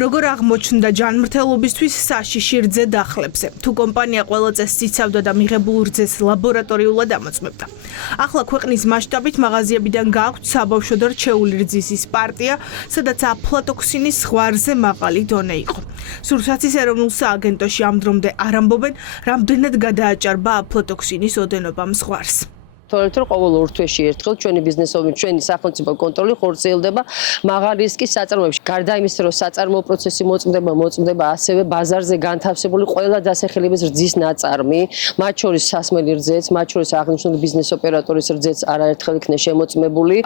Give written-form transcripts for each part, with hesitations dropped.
როგორ აღმოჩნდა ჯანმრთელობისთვის საშიში რძე დახლებზე. თუ კომპანია ყველა წელს იცავდა და მიღებულ რძეს ლაბორატორიულად ამოწმებდა. ახლა ქვეყნის მასშტაბით მაღაზიებიდან გააქვთ საბავშვო და რჩეული რძის ის პარტია, სადაც აფლატოქსინის ზღვარზე მაღალი დონე იყო. სურსათის ეროვნულ სააგენტოში ამ დრომდე არ ამბობენ, რამდენად გადააჭარბა აფლატოქსინის ოდენობა ზღვარს. თორემ რომ ყოველ ორ თვეში ერთხელ ჩვენი ბიზნესობრივი ჩვენი სახელმწიფო კონტროლი ხორციელდება მაღალი რისკის საწარმოებში. გარდა იმისა, რომ საწარმოო პროცესი მოწმდება ასევე ბაზარზე განთავსებული ყველა დასახელების რძის ნაწარმი, მათ შორის სასმელი რძეც, მათ შორის აღნიშნული ბიზნეს ოპერატორის რძეც არაერთხელ იქნა შემოწმებული.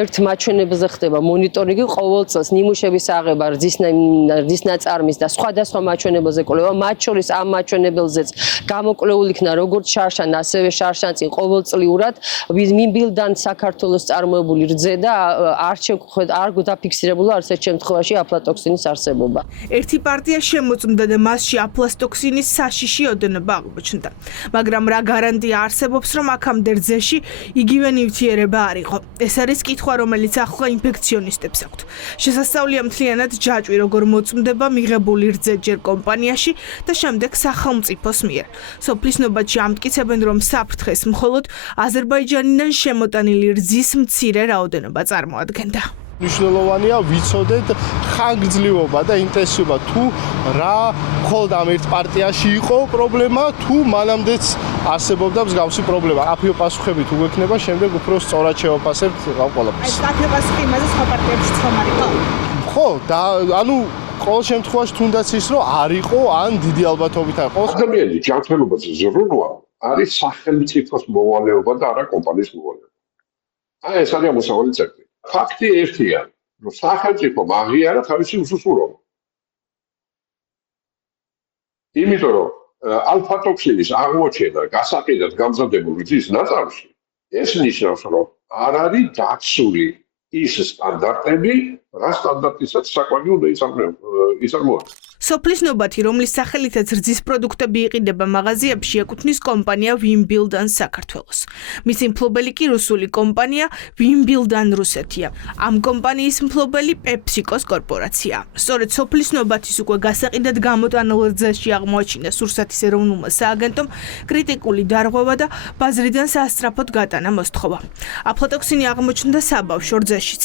ერთ მაჩვენებელზე ხდება მონიტორინგი ყოველ წელს ნიმუშების აღება რძის ნაწარმის და სხვადასხვა მაჩვენებელზე კვლევა, მათ შორის ამ მაჩვენებელზეც გამოკვლეული იქნა როგორც შარშან, ასევე შარშანწინ ყოველ წლიურად ვინბილდან საქართველოს წარმოებული რძე და არ დაფიქსირებულა არცერთ შემთხვევაში აფლატოქსინის არსებობა. ერთი პარტია შემოწმდა და მასში აფლატოქსინის საშიში ოდენობა აღმოჩნდა. მაგრამ რა გარანტია არსებობს, რომ აქამდე რძეში იგივე ნივთიერება არ იყო? ეს არის კითხვა, რომელიც ახლა ინფექციონისტებს აქვთ. შესასწავლია მთლიანად ჯაჭვი, როგორ მოწმდება მიღებული რძე ჯერ კომპანიაში და შემდეგ სახელმწიფოს მიერ. სოფლის ნობათში ამტკიცებენ, რომ საფრთხეს მხოლოდ აზერბაიჯანიდან შემოტანილი რძის მცირე რაოდენობა წარმოადგენდა. მნიშვნელოვანია ვიცოდეთ ხანგრძლივობა და ინტენსივობა, თუ რა მხოლოდ ამ ერთ პარტიაში იყო პრობლემა, თუ მანამდეც არსებობდა მსგავსი პრობლემა. აფიო პასუხებით უგექნება, შემდეგ უფრო სწორად შევაფასებთ ამ ყველაფერს. აფიო პასუხი იმაზე სხვა პარტიებში ხომ არ იყო? ხო, და ანუ ყოველ შემთხვევაში თუნდაც ის რომ არ იყო, ან დიდი ალბათობით არ იყო. ადამიანის ჯანმრთელობაზე ზრუნვა არის სახელმწიფოს მოვალეობა და არა კომპანიის მოვალეობა. ეს არის მოსავალი წერტილი. ფაქტი ერთია, რომ სახელმწიფო აღიარა თავისი უსუსურობა. იმიტომ რომ ალფატოქსინის აღმოჩენა გასაყიდად გამზადებული რძის ნაწარმში ეს ნიშნავს, რომ არ არის დაცული ის სტანდარტები, რა სტანდარტისაც საკვები უნდა იწარმოებდეს. სოფლის ნობათი, რომლის სახელითაც რძის პროდუქტები იყიდება მაღაზიებში, ეკუთვნის კომპანია ვინბილდან საქართველოს. მისი მფლობელი კი რუსული კომპანია ვინბილდან რუსეთია. ამ კომპანიის მფლობელი პეპსიკოს კორპორაცია. სწორედ სოფლის ნობათის უკვე გასაყიდად გამოტანილ რძეში აღმოაჩინა სურსათის ეროვნულმა სააგენტომ კრიტიკული დარღვევა და ბაზრიდან სასწრაფოდ გატანა მოსთხოვა. აფლატოქსინი აღმოჩნდა საბავშვო რძეშიც.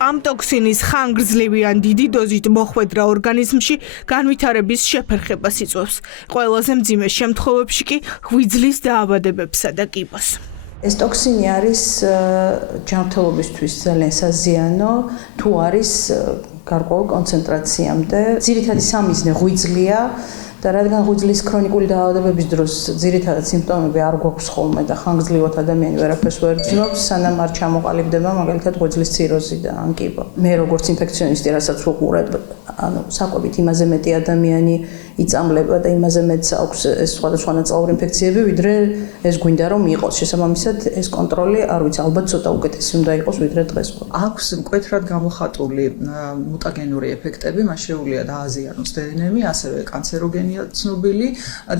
ამ ტოქსინის ხანგრძლივი ან დიდი დოზით მოხვედრა ორგანიზმში განვითარების შეფერხებას იწვევს. ყველაზე მძიმე შემთხვევებში კი ღვიძლის დაავადებებსა და კიბოს. ეს ტოქსინი არის ჯანმრთელობისთვის ძალიან საზიანო, თუ არის გარკვეულ კონცენტრაციამდე. ძირითადი სამიზნე ღვიძლია. და რადგან ღვიძლის ქრონიკული დაავადებების დროს ძირითადად სიმპტომები არ გვაქვს ხოლმე და ხანგრძლივად ადამიანი ვერაფერს ვერ გრძნობს, სანამ არ ჩამოყალიბდება მაგალითად ღვიძლის ციროზი და ან კიბო. მე როგორც ინფექციონისტი, რასაც ვუყურებ, ანუ საკვებით იმაზე მეტი ადამიანი იწამლება და იმაზე მეტ აქვს ეს სხვადასხვა ნაწლავური ინფექციები, ვიდრე ეს გვინდა რომ იყოს. შესაბამისად, ეს კონტროლი, არ ვიცი, ალბათ ცოტა უკეთესი უნდა იყოს, ვიდრე დღეს. აქვს მკვეთრად გამოხატული მუტაგენური ეფექტები, მას შეუძლია დააზიანოს დნმ, ასევე კანცეროგენი ცნობილი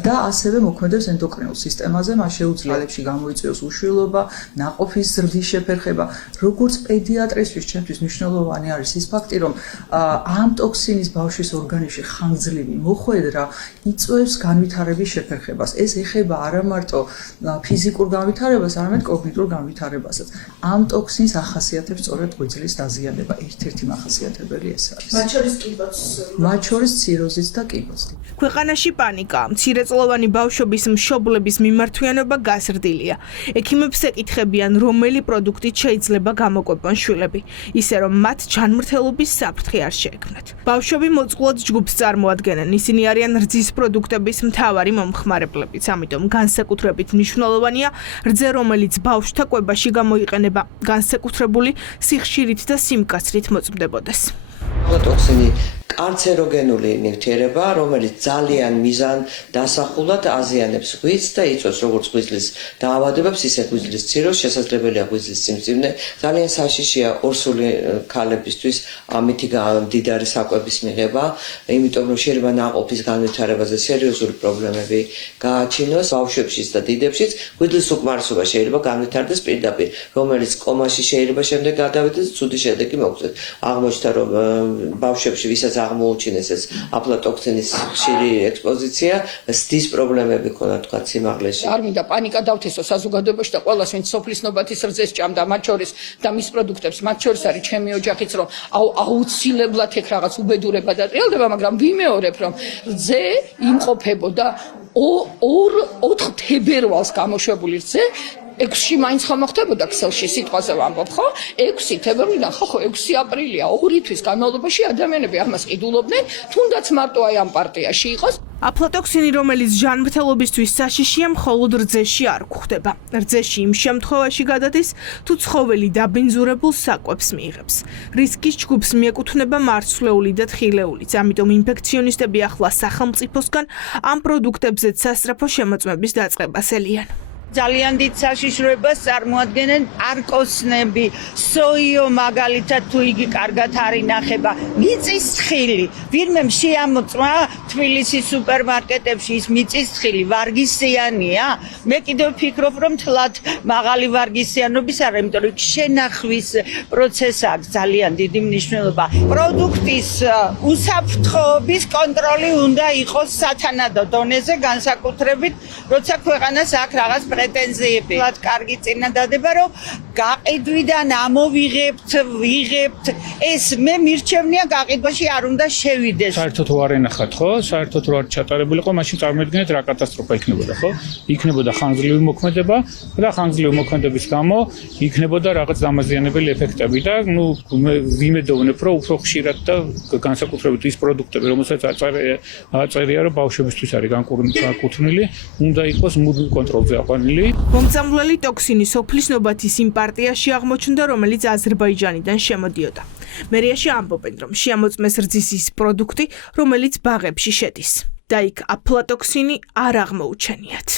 და ასევე მოქმედებს ენდოკრინულ სისტემაზე, მას შეუძლია ლებში გამოიწვიოს უშვილობა, ნაყოფის ზრდის შეფერხება. როგორც პედიატრისთვის ჩემთვის მნიშვნელოვანი არის ის ფაქტი, რომ ამ ტოქსინის ბავშვის ორგანიზმში ხანგრძლივი მოხვედრა იწვევს განვითარების შეფერხებას. ეს ეხება არა მარტო ფიზიკურ განვითარებას, არამედ კოგნიტურ განვითარებასაც. ამ ტოქსინს ახასიათებს სწორედ ღვიძლის დაზიანება, ერთ-ერთი მახასიათებელი ეს არის. მათ შორის ციროზიც და კიბოც. ქვეყანაში პანიკა, მცირეწლოვანი ბავშვების მშობლების მიმართვიანობა გაზრდილია. ექიმებს ეკითხებიან, რომელი პროდუქტით შეიძლება გამოკვებონ შვილები, ისე რომ მათ ჯანმრთელობის საფრთხე არ შეექმნათ. ბავშვები მოწყვლად ჯგუფს წარმოადგენენ, ისინი არიან რძის პროდუქტების მთავარი მომხმარებლებიც, ამიტომ განსაკუთრებით მნიშვნელოვანია რძე, რომელიც ბავშვთა კვებაში გამოიყენება, განსაკუთრებული სიხშირით და სიმკაცრით მოწმდებოდეს. Aflatoxini კანცეროგენული ნივთიერება, რომელიც ძალიან მიზან დასახულად აზიანებს ღვიძლს და იწვევს როგორც ღვიძლის დაავადებებს, ისე ღვიძლის ციროზს, შესაძლებელია ღვიძლის სიმძიმნე. ძალიან საშიშია ორსული ქალებისთვის ამითი მდიდარი საკვების მიღება, იმიტომ რომ შეიძლება ნაყოფის განვითარებაზე სერიოზული პრობლემები გააჩინოს ბავშვებშიც და დიდებშიც. ღვიძლის უკმარისობა შეიძლება განვითარდეს პირდაპირ, რომელიც კომაში შეიძლება შემდეგ გადავიდეს და ცუდი შედეგი მოგვწევს. აღმოჩნდა რომ ბავშვებში ვისაც აღმოუჩინეს ეს აფლატოქსინის ხშირი ექსპოზიცია, სდის პრობლემები ქონდა თქვა სიმაღლეში. არ მინდა პანიკა დავთესო საზოგადოებაში და ყველას ვინც სოფლის ნობათის რძეს ჭამდა მათ შორის და მის პროდუქტებს მათ შორის არის ჩემი ოჯახიც რომ აუცილებლად ეგ რაღაც უბედურება და რეალდება, მაგრამ ვიმეორებ რომ რძე იმყოფებოდა 4 თებერვალს გამოშვებული რძე 6-ში მაინც ხომ ხდებოდა ქსელში სიტყვაზე ვამბობ, ხო? 6 თებერვლიდან ხო 6 აპრილია, 2 თვის განმავლობაში ადამიანები ამას ყიდულობდნენ, თუნდაც მარტო აი ამ პარტიაში იყოს. აფლატოქსინი, რომელიც ჟანმრთელობისთვის საშიშია, მხოლოდ რძეში არ გვხვდება. რძეში იმ შემთხვევაში გადადის, თუ ცხოველი დაბინძურებულ საკვებს მიიღებს. რისკის ჯგუფს მიეკუთვნება მარცვლეული და თხილეულიც, ამიტომ ინფექციონისტები ახლა სახელმწიფოსგან ამ პროდუქტებზეც სასწრაფო შემოწმების დაწყებას ელიან. ძალიან დიდ საშიშროებას წარმოადგენენ არკოსნები, სოიო მაგალითად თუ იგი კარგად არ ინახება, მიწის თხილი. ვინმე შეამოწმა თბილისის სუპერმარკეტებში ის მიწის თხილი ვარგისიანია? მე კიდევ ფიქრობ რომ თლად მაღალი ვარგისიანობის არა, იმიტომ რომ შენახვის პროცესი აქვს ძალიან დიდი მნიშვნელობა. პროდუქტის უსაფრთხოების კონტროლი უნდა იყოს სათანადო დონეზე, განსაკუთრებით როცა ქვეყანას აქვს რაღაც პრეტენზიები. თლად კარგი წინადადება რომ გაყიდვიდან ამოვიღებთ, ვიღებთ, ეს მე მირჩევნია გაყიდვაში არ უნდა შევიდეს. საერთოდ არ ენახათ, ხო? საერთოდ რო არ ჩატარებულიყო, მაშინ წარმოიდგინეთ რა კატასტროფა იქნებოდა, ხო? იქნებოდა ხანგრძლივი მოქმედება და ხანგრძლივი მოქმედების გამო იქნებოდა რაღაც დამაზიანებელი ეფექტები და ნუ მე ვიმედოვნებ, რომ უფრო ხშირად და განსაკუთრებით ის პროდუქტები, რომელსაც აწერია, რომ ბავშვებისთვის არის განკუთვნილი, უნდა იყოს მუდმივ კონტროლზე აყვანილი. მომწამვლელი ტოქსინი სოფლის ნობათის იმ პარტიაში აღმოჩნდა, რომელიც აზერბაიჯანიდან შემოდიოდა. მერიაში ამბობენ, რომ შეამოწმეს რძის ის პროდუქტი, რომელიც ბაღებში შედის. და იქ აფლატოქსინი არ აღმოუჩენიათ.